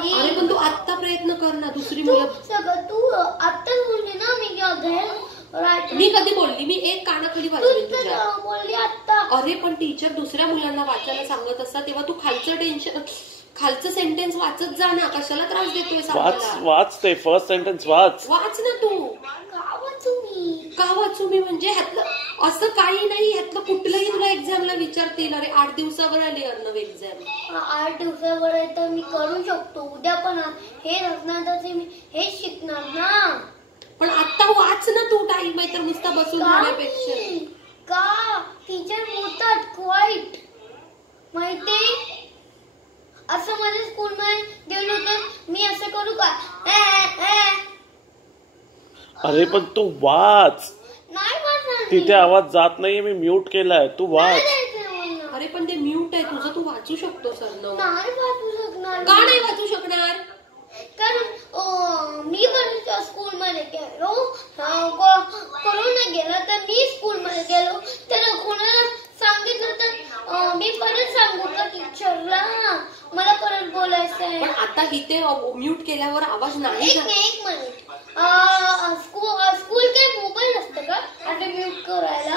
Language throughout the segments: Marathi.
नाही. अरे पण तू आत्ता प्रयत्न कर ना. दुसरी मुलं तू आत्ताच बोलली ना मी कधी बोलली? मी एक कानाखाली वाचली तुझ्या. बोलली आत्ता. अरे पण टीचर दुसऱ्या मुलांना वाचायला सांगत असतात तेव्हा तू खालचं सेंटेन्स वाचत जा ना. कशाला त्रास देतोय? वाच ते फर्स्ट सेंटेन्स वाच ना तू. का वाचू मी म्हणजे ह्यातलं असं काही नाही. ह्यातलं कुठलंही तुला एक्झामला विचारतील. अरे 8 दिवसावर आली अर्णव एक्झाम. 8 दिवसावर आहे तर मी करू शकतो. उद्या पण हे असणार तर मी हेच शिकणार ना. पण आता वाच ना तू. टाइम आहे तर नुसता बसून राहण्यापेक्षा. का टीचर बोलतात क्वाईट माहिती. असं माझ्या स्कूलमध्ये गेलो तर मी असं करू का? अरे पण तू वाच. नाही वाचणार. तिथे आवाज जात नाहीये. मी म्यूट केलाय. तू वाच. अरे पण ते म्यूट आहे तुझं. तू वाचू शकतो सर. नाही वाचू शकणार. का नाही वाचू शकणार? कारण मी पण स्कूलमध्ये गेलो. कोरोना गेला तर मी स्कूलमध्ये गेलो तर कोणाला सांगितलं तर मी परत सांगू का टीचरला? मला परत बोलायचं आहे. पण आता इथे म्यूट केल्यावर आवाज नाही. एक मिनिट. स्कूल काय मोबाईल असतं का आता म्यूट करायला?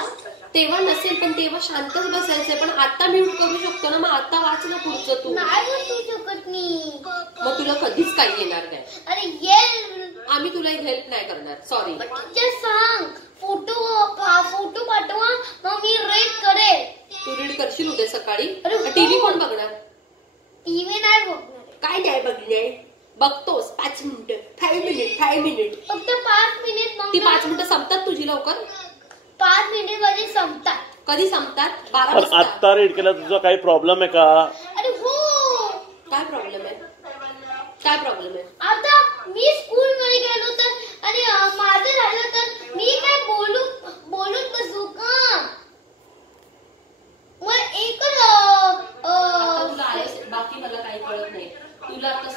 तेव्हा नसेल पण तेव्हा शांतच बसायचंय. पण आता म्यूट करू शकतो ना. मग आता वाच ना पुढचं तू. नाही वाचू शकत मी. मग तुला कधीच काही येणार नाही. अरे ये. आम्ही तुला हेल्प नाही करणार. सॉरी. टीचर सांग. फोटो पाठवा मग मी रीड करेल. तू रीड करशील उद्या सकाळी? टीव्ही कोण बघणार? टीव्ही नाही बघणार. काय नाही बघणार? बघतोस 5 मिनिटं 5 मिनिट फक्त 5 मिनिट. ती 5 मिनिटं संपतात तुझी लवकर? 5 मिनिट मध्ये संपतात. कधी संपतात? 12 वाजता. आत्ता रीड केला तुझा काही प्रॉब्लेम आहे का? अरे हो. काय प्रॉब्लेम आहे? काय प्रॉब्लेम आहे? आता मी स्कूल मध्ये गेलो तर आणि माझं राहिलं तर मी काय बोलून बसू का? मग एकच बाकी मला काही कळत नाही. तुला आता